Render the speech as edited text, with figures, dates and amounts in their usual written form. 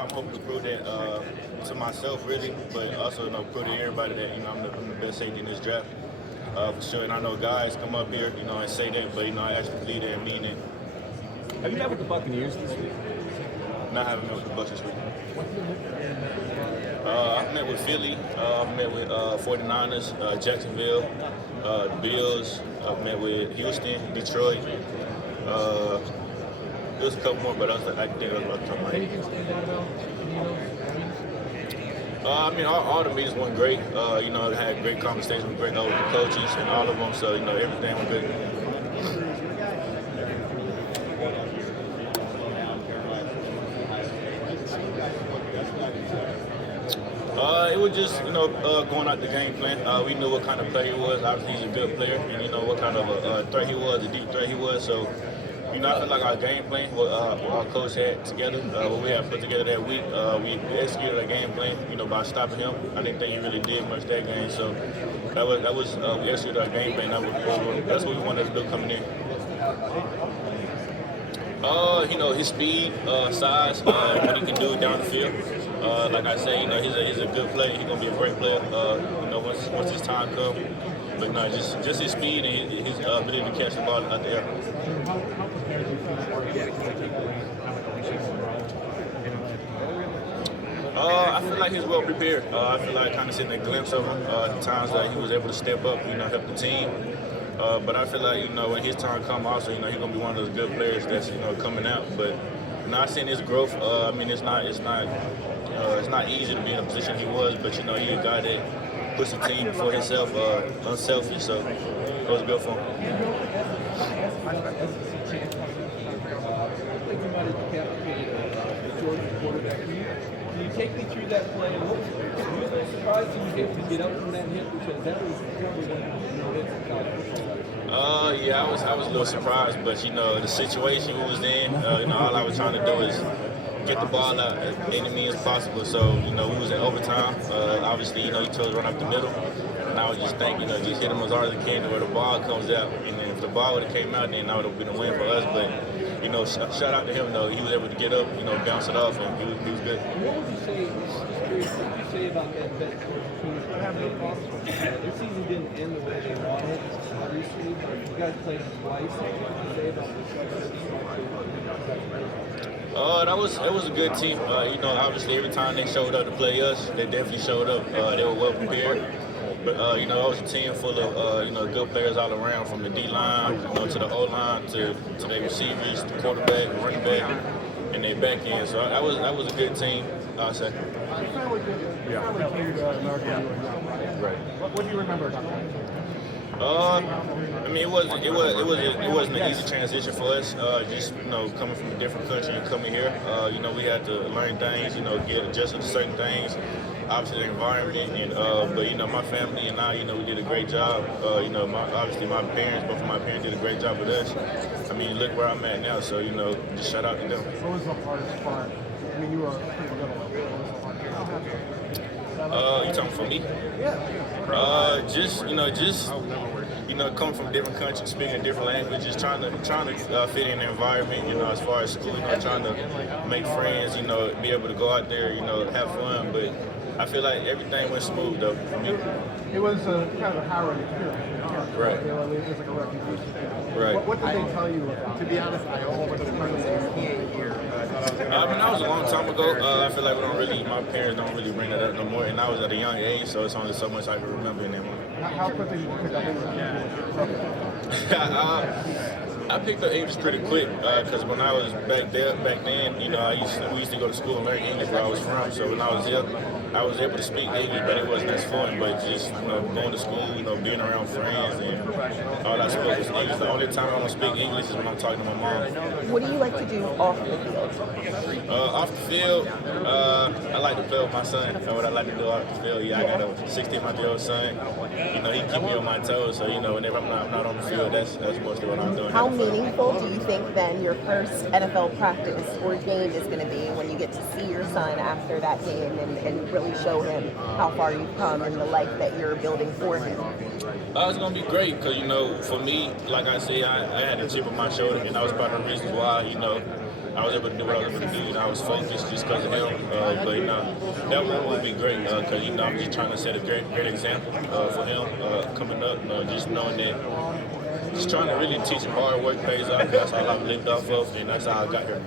I'm hoping to prove that to myself, really, but also prove to everybody that I'm the best safety in this draft. For sure, and I know guys come up here, and say that, but I actually believe that and mean it. Have you met with the Buccaneers this week? Not having met with the Bucs this week. I've met with Philly. I've met with 49ers, Jacksonville, the Bills. I've met with Houston, Detroit. There's a couple more, but I think that's what I'm talking about. Anything stand out about all the meetings went great. I had great conversations with the coaches and all of them. So, everything went good. It was just, going out the game plan. We knew what kind of player he was. Obviously, he's a good player, and what kind of a threat he was, a deep threat he was. So, I feel like our game plan, what our coach had together, what we had put together that week, we executed our game plan, by stopping him. I didn't think he really did much that game. So, we executed our game plan. That's what we wanted to do coming in. His speed, size, what he can do down the field. Like I say, he's a good player. He's gonna be a great player. Once his time comes. But no, just his speed and his ability to catch the ball out there. I feel like he's well prepared. I feel like kind of seeing a glimpse of him. The times that he was able to step up, help the team. But I feel like when his time comes, also he's gonna be one of those good players that's coming out. But not seeing his growth. It's not easy to be in a position he was. But he's a guy that puts the team before himself, unselfish. So it was good for him. Can you take me through that play? Were you surprised you get to get up from that hit, because that was probably one of the hits in college football? Yeah, I was a little surprised, but the situation we was in, all I was trying to do is get the ball out as any means possible. So we was in overtime. Obviously, he chose to run up the middle, and I was just thinking, just hit him as hard as I can to where the ball comes out. And then if the ball would have came out, then that would have been a win for us. But shout out to him though. He was able to get up, bounce it off, and he was good. What would you say? What would you say about that bet towards the team? Their season didn't end the way they wanted, obviously, but you guys played twice. What would you say about this? It was a good team. Obviously every time they showed up to play us, they definitely showed up. They were well prepared. But it was a team full of good players all around, from the D line, to the O line, to their receivers, the quarterback, running back, and their back end. So that was a good team, I'd say. Right. What do you remember about that? It wasn't an easy transition for us. Just coming from a different country and coming here. We had to learn things. Get adjusted to certain things. Obviously, the environment, and but my family and I, we did a great job. Obviously my parents, both of my parents did a great job with us. Look where I'm at now. So just shout out to them. What was the hardest part? You were pretty little. What was the hardest part? You talking for me? Yeah. Coming from different countries, speaking a different language, just trying to fit in the environment. As far as school, trying to make friends. Be able to go out there, have fun. But I feel like everything went smooth though for me. It was kind of a harrowing experience. Right. It was like a refuge. Right. What did they tell you about? To be honest, I almost turned 68 here. That was a long time ago. I feel like my parents don't really bring that up no more. And I was at a young age, so it's only so much I can remember in that moment. How quickly did you pick up English? I picked up English pretty quick because when I was back then, we used to go to school and learn English where I was from. So when I was here, I was able to speak English, but it wasn't as fluent. But just going to school, being around friends, and all I spoke was English. The only time I don't speak English is when I'm talking to my mom. What do you like to do off the field? Off the field, I like to play with my son. And what I like to do off the field, I got a 16-month-old son. He keep me on my toes. So whenever I'm not on the field, that's mostly what I'm doing. How meaningful do you think then your first NFL practice or game is going to be when you get to see your son after that game and really show him how far you've come and the life that you're building for him? It's going to be great because, for me, like I say, I had a chip on my shoulder, and that was part of the reasons why, I was able to do what I was able to do, and I was focused just because of him. But that one would be great because I'm just trying to set a great example for him coming up. Just knowing that, just trying to really teach him hard work pays off. That's all I've lived off of, and that's how I got here.